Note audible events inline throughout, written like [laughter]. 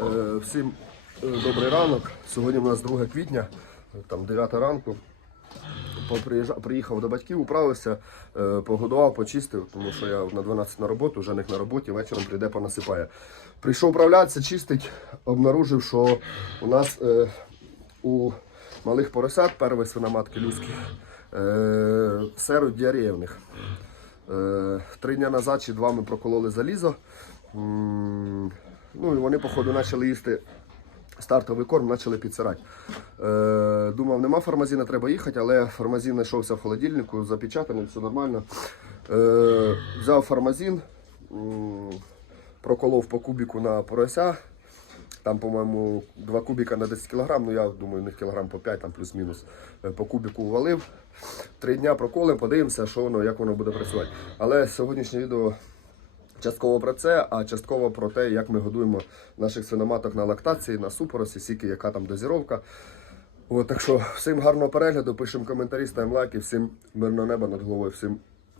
Е, Всім е, добрий ранок. Сьогодні у нас 2 квітня, е, там 9 ранку. Приїхав до батьків, управився, погодував, почистив, тому що я на 12 на роботу, вже не на роботі, вечором прийде, понасипає. Прийшов управлятися, чистить, обнаружив, що у нас у малих поросят, перші свиноматки людські, е, серу Три дні назад чи два ми прокололи залізо. Ну і вони, походу, почали їсти стартовий корм, почали підсирати. Е, думав, нема фармазіна, треба їхати, але фармазін знайшовся в холодильнику, запечатаний, все нормально. Е, взяв фармазін, проколов по кубіку на порося. Там, по-моєму, 2 кубіка на 10 кг, ну я думаю, них кілограм по 5, там плюс-мінус. Е, По кубіку ввалив. Три дня проколем, подивимося, що воно, як воно буде працювати. Але сьогоднішнє відео частково про це, а частково про те, як ми годуємо наших свиноматок на лактації, на супоросі, сіки, яка там дозіровка. От, так що всім гарного перегляду, пишемо коментарі, ставимо лайки, всім мирного неба над головою, всім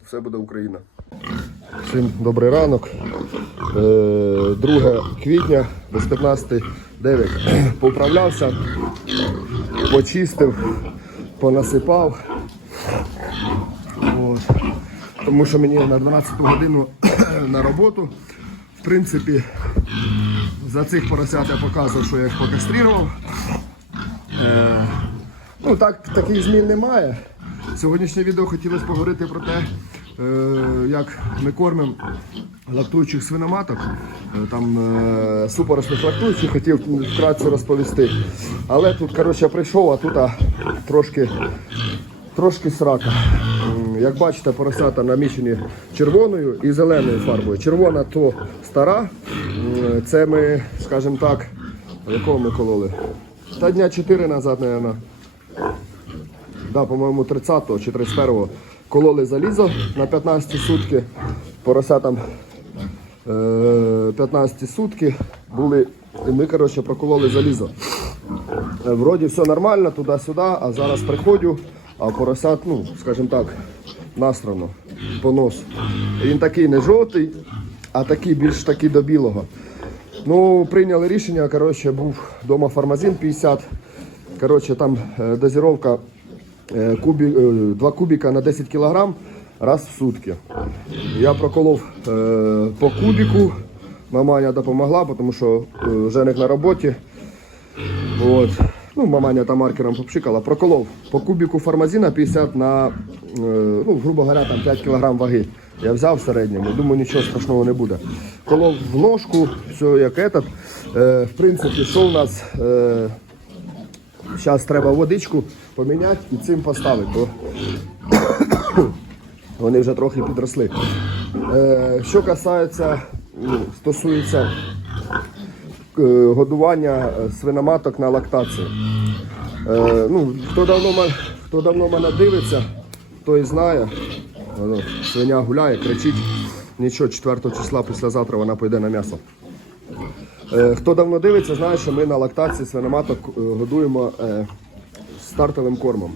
все буде Україна. Всім добрий ранок. Е, 2 квітня без 15.09. [clears throat] Поправлявся, почистив, понасипав. От. Тому що мені на 12 годину на роботу. В принципі, за цих поросят я показував, що я їх покастрував. Е, ну так, таких змін немає. Сьогоднішнє відео хотілося поговорити про те, е, як ми кормимо лактуючих свиноматок, е, там е, супоросних лактуючих, хотів вкратце розповісти. Але тут, коротше, я прийшов, а тут а, трошки, трошки срака. Як бачите, поросята намічені червоною і зеленою фарбою. Червона то стара, це ми, скажімо так, якого ми кололи? Та дня 4 назад, мабуть. Да, по-моєму, 30-го чи 31-го кололи залізо на 15 сутки. Поросятам е, 15 сутки були. І ми, коротше, прокололи залізо. Е, Вроді все нормально, туди-сюди, а зараз приходжу, а поросят, ну, скажімо так, насрано, понос. Він такий не жовтий, а такий більш такий до білого. Ну, прийняли рішення, коротше, був вдома фармазин 50. Коротше, там е, дозировка е, кубі, е, 2 кубіка на 10 кг раз в сутки. Я проколов е, по кубіку. Маманя допомогла, тому що е, Женик на роботі. От. Ну, маманя там маркером попшикала, проколов по кубіку фармазина 50 на, е, ну, грубо говоря, там 5 кг ваги. Я взяв в середньому, думаю, нічого страшного не буде. Колов в ножку, все як этот. Е, в принципі, що у нас? Е, Зараз треба водичку поміняти і цим поставити, бо [coughs] вони вже трохи підросли. Е, що касається, ну, стосується годування е, свиноматок на лактацію. Е, ну, хто, давно, хто давно мене дивиться, той знає. Свиня гуляє, кричить. Нічого, 4 числа післязавтра вона пойде на м'ясо. Е, Хто давно дивиться, знає, що ми на лактації свиноматок е, годуємо е, стартовим кормом.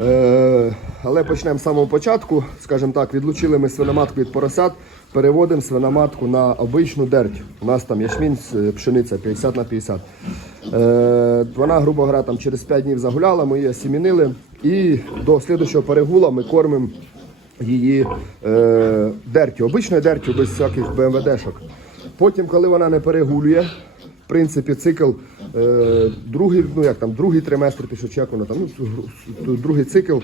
Е, Але почнемо з самого початку. Скажімо так, відлучили ми свиноматку від поросят, переводимо свиноматку на обичну дерть. У нас там ячмінь, е, пшениця 50 на 50. Е, Вона, грубо говоря, там через 5 днів загуляла, ми її осімінили. І до слідчого перегула ми кормимо її е, дертю, обичною дертю, без всяких БМВДшок. Потім, коли вона не перегулює, принципі, цикл е, другий, ну як там, другий триместр пішов, як там, ну, другий цикл.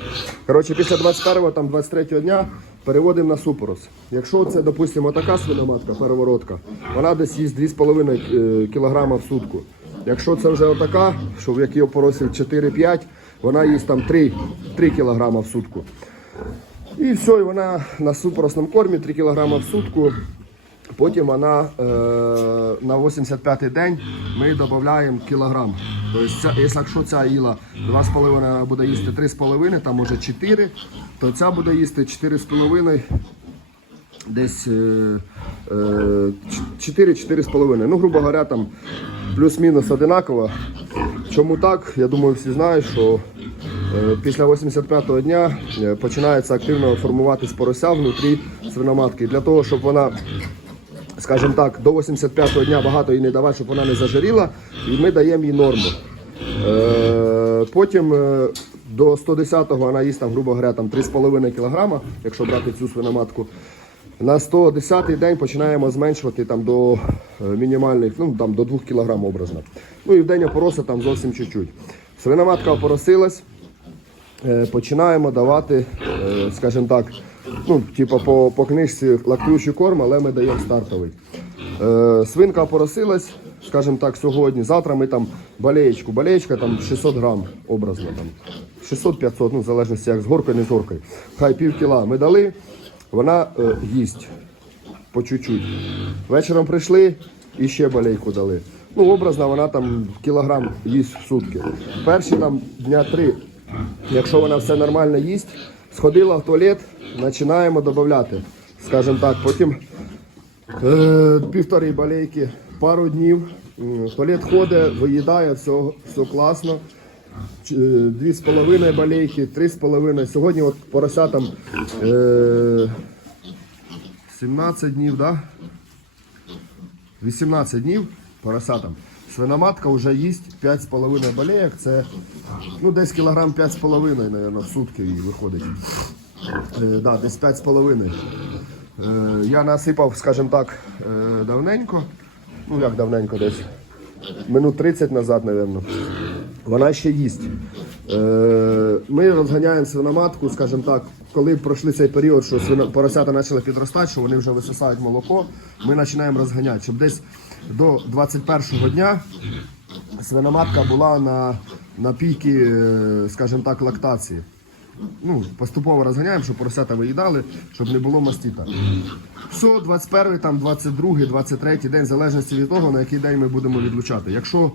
Коротше, після 21-го, там 23-го дня переводимо на супорос. Якщо це, допустимо, така свиноматка, переворотка, вона десь їсть 2,5 кг в сутку. Якщо це вже отака, що в якій опоросів 4-5, вона їсть там 3, 3 кг в сутку. І все, і вона на супоросному кормі 3 кг в сутку. Потім вона е, на 85-й день ми додаємо кілограм. Тобто, якщо ця їла 2,5 буде їсти 3,5, там може 4, то ця буде їсти 4,5, десь е, е, 4-4,5. Ну, грубо говоря, там плюс-мінус одинаково. Чому так? Я думаю, всі знають, що е, після 85-го дня е, починається активно формуватись порося внутрі свиноматки. Для того, щоб вона скажімо так, до 85-го дня багато їй не давати, щоб вона не зажиріла, і ми даємо їй норму. Е, потім е, до 110-го вона їсть там, грубо говоря, там 3,5 кг, якщо брати цю свиноматку. На 110-й день починаємо зменшувати там до е, мінімальних, ну там до 2 кг образно. Ну і в день опороса там зовсім чуть-чуть. Свиноматка опоросилась, е, починаємо давати, е, скажімо так, ну, типу по, по книжці лактуючий корм, але ми даємо стартовий. Е, свинка опоросилась, скажімо так, сьогодні. Завтра ми там балеєчку. Балеєчка там 600 грам образно. Там. 600-500, ну в залежності як з горкою, не з горкою. Хай пів кіла ми дали, вона е, їсть по чуть-чуть. Вечором прийшли і ще балейку дали. Ну, образно, вона там кілограм їсть в сутки. Перші там дня три, якщо вона все нормально їсть, сходила в туалет, починаємо додати. Скажімо так, потім е, півтори балейки, пару днів. В туалет ходить, виїдає, все, все класно. Е, Дві з половиною балейки, три з половиною. Сьогодні от поросятам е, 17 днів, да? 18 днів поросятам. Свиноматка вже їсть 5,5 балеєк. Це ну, десь кілограм 5,5, мабуть, в сутки їй виходить. Е, да, десь 5,5. Е, я насипав, скажімо так, е, давненько. Ну як давненько десь. Минут 30 назад, мабуть. Вона ще їсть. Е, ми розганяємо свиноматку, скажімо так, коли пройшли цей період, що поросята почали підростати, що вони вже висосають молоко, ми починаємо розганяти, щоб десь до 21-го дня свиноматка була на, на піки, е, скажімо так, лактації. Ну, поступово розганяємо, щоб поросята виїдали, щоб не було мастіта. Все, 21, там, 22, 23 день, в залежності від того, на який день ми будемо відлучати. Якщо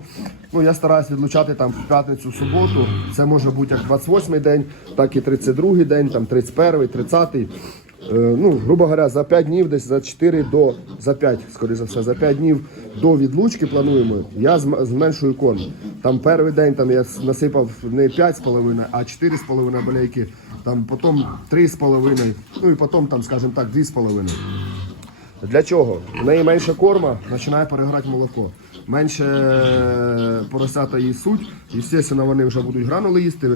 ну, я стараюсь відлучати там в п'ятницю, в суботу, це може бути як 28 день, так і 32 день, там 31, 30. Е, ну, грубо говоря, за 5 днів, десь за 4 до за 5, скоріше за все, за 5 днів до відлучки плануємо. Я зменшую корм. Там перший день там я насипав не 5,5, а 4,5 балейки, там потім 3,5, ну і потім там, скажімо так, 2,5. Для чого? В неї менше корма, починає переграти молоко. Менше е, поросята їй суть. Звісно, вони вже будуть гранули їсти.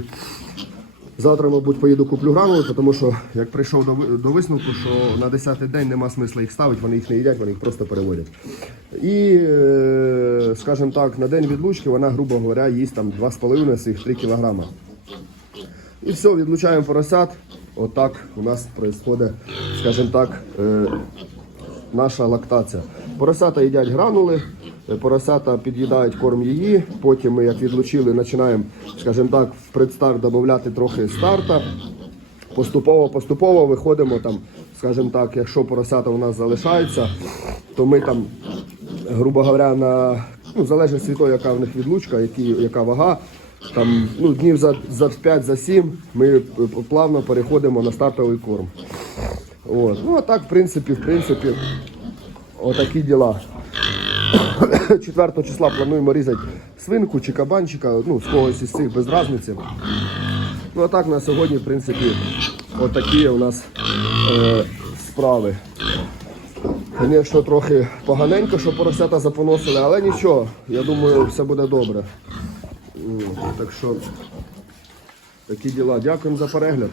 Завтра, мабуть, поїду куплю гранули, тому що як прийшов до, до висновку, що на 10-й день нема смисла їх ставити, вони їх не їдять, вони їх просто переводять. І, е, скажімо так, на день відлучки вона, грубо говоря, їсть там 2,5 з їх 3 кілограма. І все, відлучаємо поросят. Отак у нас відбувається, скажімо так, е, наша лактація. Поросята їдять гранули, поросята під'їдають корм її. Потім ми, як відлучили, починаємо, скажімо так, в предстарт додати трохи старта. Поступово, поступово виходимо там, скажімо так, якщо поросята у нас залишаються, то ми там, грубо говоря, на ну, в від того, яка в них відлучка, які, яка вага. Там ну, днів за, за 5 за 7 ми е, плавно переходимо на стартовий корм. От. Ну а так, в принципі, в принципі, отакі діла. [coughs] 4 числа плануємо різати свинку чи кабанчика, ну, з когось із цих без різниці. Ну а так на сьогодні, в принципі, отакі у нас е, справи. Звісно, трохи поганенько, що поросята запоносили, але нічого, я думаю, все буде добре. Так що такі діла. Дякуємо за перегляд.